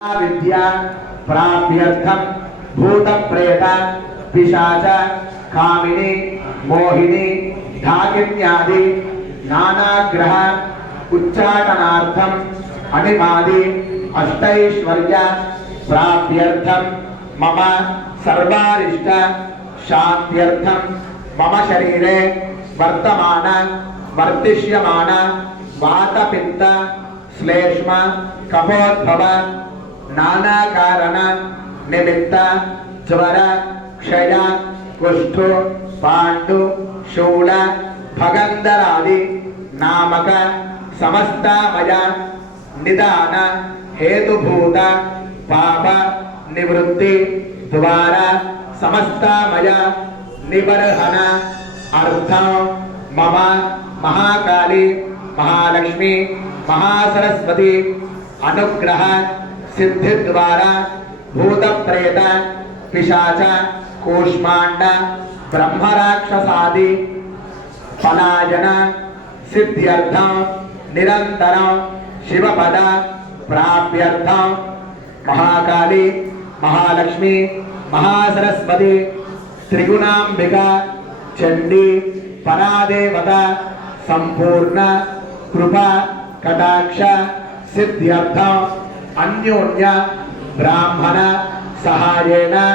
విద్య ప్రాప్యర్థం భూత ప్రేత పిశాచ కామిని మోహిని ఢాకిన్యాది నానాగ్రహ ఉచ్చాటనార్థం అణిమాది అష్టైశ్వర్య ప్రాప్యర్థం మమ సర్వారిష్ట శాంత్యర్థం మమ శరీరే వర్తమాన వర్తిష్యమాన వాతపిత్త శ్లేష్మ నానా కారణ నిమిత్త జ్వర క్షయ కుష్ఠు పాండు శూల భగంధరాది నామక సమస్తామయ నిదాన హేతుభూత పాప నివృత్తి ద్వారా సమస్తామయ నిబర్హణ అర్థం మమ మహాకాళి మహాలక్ష్మి మహాసరస్వతి అనుగ్రహ సిద్ధి ద్వారా భూత ప్రేత పిశాచ కూష్మాండ బ్రహ్మరాక్షసాది పలాయన సిద్ధ్యర్థం నిరంతరం శివపద ప్రాప్యర్థం మహాకాళి మహాలక్ష్మి మహాసరస్వతి త్రిగుణాంబిక చండీ పరాదేవత సంపూర్ణ కృప కటాక్ష సిద్ధ్యర్థం అన్యోన్య బ్రాహ్మణ సహాయేణ